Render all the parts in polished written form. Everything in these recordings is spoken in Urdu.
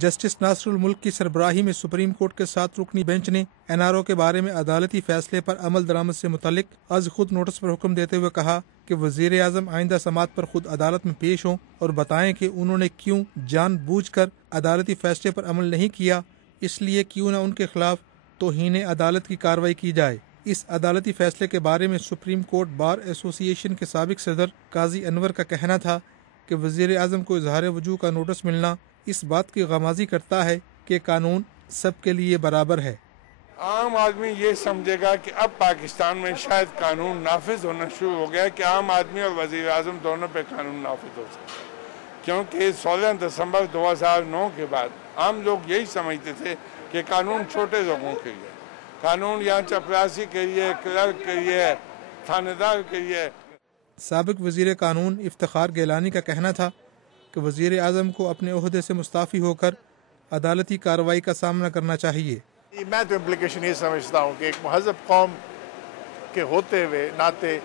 جسٹس ناصر الملک کی سربراہی میں سپریم کورٹ کے 7 رکنی بینچ نے NRO کے بارے میں عدالتی فیصلے پر عمل درآمد سے متعلق از خود نوٹس پر حکم دیتے ہوئے کہا کہ وزیر اعظم آئندہ سماعت پر خود عدالت میں پیش ہوں اور بتائیں کہ انہوں نے کیوں جان بوجھ کر عدالتی فیصلے پر عمل نہیں کیا، اس لیے کیوں نہ ان کے خلاف توہین عدالت کی کارروائی کی جائے۔ اس عدالتی فیصلے کے بارے میں سپریم کورٹ بار ایسوسی ایشن کے سابق صدر قاضی انور کا کہنا تھا کہ وزیر اعظم کو اظہار وجوہ کا نوٹس ملنا اس بات کی غمازی کرتا ہے کہ قانون سب کے لیے برابر ہے۔ عام آدمی یہ سمجھے گا کہ اب پاکستان میں شاید قانون نافذ ہونا شروع ہو گیا کہ عام آدمی اور وزیر اعظم دونوں پہ قانون نافذ ہو سکے، کیونکہ 16 دسمبر 2009 کے بعد عام لوگ یہی سمجھتے تھے کہ قانون چھوٹے لوگوں کے لیے، قانون یہاں چپراسی کے لیے، کلرک کے لیے، تھانے دار کے لیے۔ سابق وزیر قانون افتخار گیلانی کا کہنا تھا کہ وزیر اعظم کو اپنے عہدے سے مستعفی ہو کر عدالتی کارروائی کا سامنا کرنا چاہیے۔ میں تو امپلیکیشن یہ سمجھتا ہوں کہ ایک مہذب قوم کے ہوتے ہوئے ناطے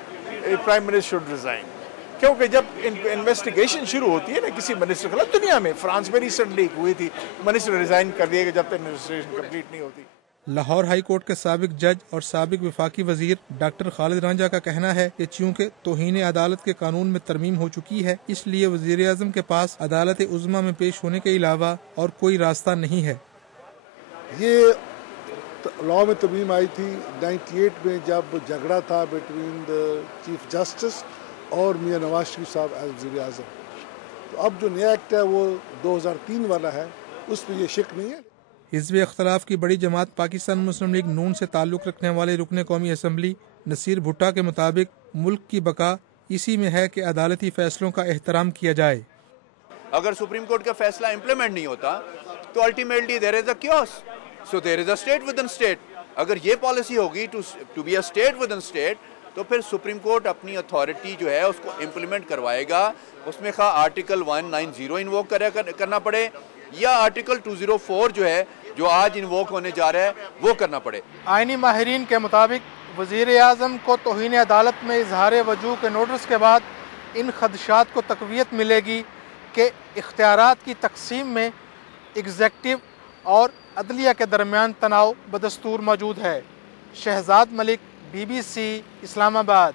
پرائم منسٹر شوڈ ریزائن، کیونکہ جب انویسٹیگیشن شروع ہوتی ہے نا کسی منسٹر کے خلاف، دنیا میں فرانس میں ریسنٹلی ہوئی تھی، منسٹر ریزائن کر دیا کہ جب تک انویسٹیگیشن کمپلیٹ نہیں ہوتی۔ لاہور ہائی کورٹ کے سابق جج اور سابق وفاقی وزیر ڈاکٹر خالد رانجھا کا کہنا ہے کہ چونکہ توہین عدالت کے قانون میں ترمیم ہو چکی ہے، اس لیے وزیر اعظم کے پاس عدالت عظمیٰ میں پیش ہونے کے علاوہ اور کوئی راستہ نہیں ہے۔ یہ لاء میں ترمیم آئی تھی 98 میں جب جھگڑا تھا بٹوین دا چیف جسٹس اور میاں نواز شریف صاحب ایز وزیر اعظم، تو اب جو نیا ایکٹ ہے وہ 2003 والا ہے، اس پہ یہ شک نہیں ہے۔ حزب اختلاف کی بڑی جماعت پاکستان مسلم لیگ نون سے تعلق رکھنے والے رکن قومی اسمبلی نصیر بھٹا کے مطابق ملک کی بقا اسی میں ہے کہ عدالتی فیصلوں کا احترام کیا جائے۔ اگر سپریم کورٹ کا فیصلہ امپلیمنٹ نہیں ہوتا تو ultimately there is a chaos, so there is a state within state. اگر یہ پالیسی ہوگی to be a state within state, تو پھر سپریم کورٹ اپنی اتھارٹی جو ہے اس کو امپلیمنٹ کروائے گا، اس میں خواہ آرٹیکل 190 انووک کرنا پڑے یا آرٹیکل 204 جو ہے جو آج انووک ہونے جا رہا ہے وہ کرنا پڑے۔ آئینی ماہرین کے مطابق وزیر اعظم کو توہین عدالت میں اظہار وجوہ کے نوٹس کے بعد ان خدشات کو تقویت ملے گی کہ اختیارات کی تقسیم میں ایگزیکٹو اور عدلیہ کے درمیان تناؤ بدستور موجود ہے۔ شہزاد ملک، BBC، اسلام آباد۔